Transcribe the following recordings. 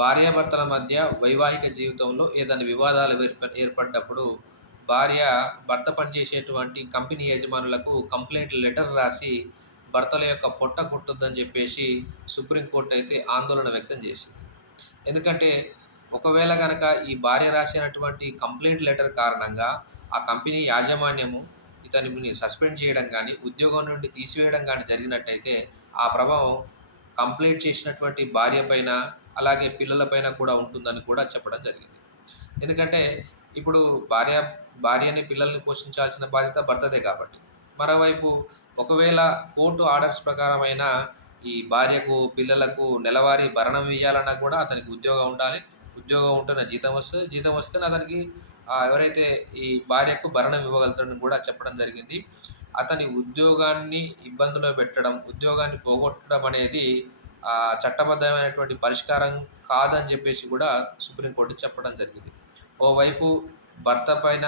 భార్యాభర్తల మధ్య వైవాహిక జీవితంలో ఏదైనా వివాదాలు ఏర్పడ్డప్పుడు భార్య భర్త పనిచేసేటువంటి కంపెనీ యజమానులకు కంప్లెయింట్ లెటర్ రాసి భర్తల యొక్క పొట్ట కొట్టొద్దని చెప్పేసి సుప్రీంకోర్టు అయితే ఆందోళన వ్యక్తం చేసింది. ఎందుకంటే ఒకవేళ గనక ఈ భార్య రాసినటువంటి కంప్లెయింట్ లెటర్ కారణంగా ఆ కంపెనీ యాజమాన్యము ఇతనిని సస్పెండ్ చేయడం గానీ, ఉద్యోగం నుండి తీసివేయడం గానీ జరిగినట్టయితే ఆ ప్రభావం కంప్లెయింట్ చేసినటువంటి భార్య పైన, అలాగే పిల్లల పైన కూడా ఉంటుందని కూడా చెప్పడం జరిగింది. ఎందుకంటే ఇప్పుడు భార్య భార్యని, పిల్లల్ని పోషించాల్సిన బాధ్యత భర్తదే కాబట్టి. మరోవైపు ఒకవేళ కోర్టు ఆర్డర్స్ ప్రకారమైన ఈ భార్యకు, పిల్లలకు నెలవారీ భరణం ఇయ్యాలన్నా కూడా అతనికి ఉద్యోగం ఉండాలి. ఉద్యోగం ఉంటేనే జీతం వస్తది. జీతం వస్తేనే అతనికి ఎవరైతే ఈ భార్యకు భరణం ఇవ్వగలుగుతాడని కూడా చెప్పడం జరిగింది. అతని ఉద్యోగాన్ని ఇబ్బందిలో పెట్టడం, ఉద్యోగాన్ని పోగొట్టడం అనేది చట్టబద్ధమైనటువంటి పరిష్కారం కాదని చెప్పేసి కూడా సుప్రీంకోర్టు చెప్పడం జరిగింది. ఓవైపు భర్త పైన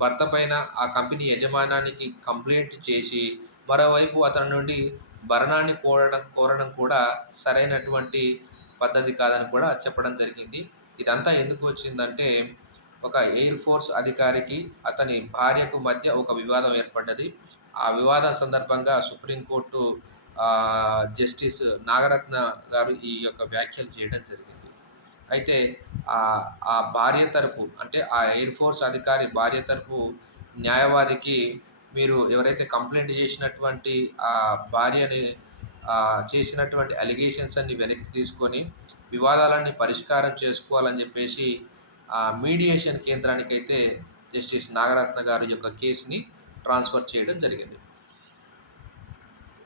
భర్త పైన ఆ కంపెనీ యజమానానికి కంప్లెయింట్ చేసి, మరోవైపు అతని నుండి భరణాన్ని కోరడం కోరడం కూడా సరైనటువంటి పద్ధతి కాదని కూడా చెప్పడం జరిగింది. ఇదంతా ఎందుకు వచ్చిందంటే, ఒక ఎయిర్ ఫోర్స్ అధికారికి, అతని భార్యకు మధ్య ఒక వివాదం ఏర్పడ్డది. ఆ వివాదం సందర్భంగా సుప్రీంకోర్టు జస్టిస్ నాగరత్న గారు ఈ యొక్క వ్యాఖ్యలు చేయడం జరిగింది. అయితే ఆ భార్య తరపు, అంటే ఆ ఎయిర్ ఫోర్స్ అధికారి భార్య తరపు న్యాయవాదికి, మీరు ఎవరైతే కంప్లెయింట్ చేసినటువంటి ఆ భార్యని చేసినటువంటి అలిగేషన్స్ అన్ని వెనక్కి తీసుకొని వివాదాలన్నీ పరిష్కారం చేసుకోవాలని చెప్పేసి మీడియేషన్ కేంద్రానికైతే జస్టిస్ నాగరత్న గారి యొక్క కేసుని ట్రాన్స్ఫర్ చేయడం జరిగింది.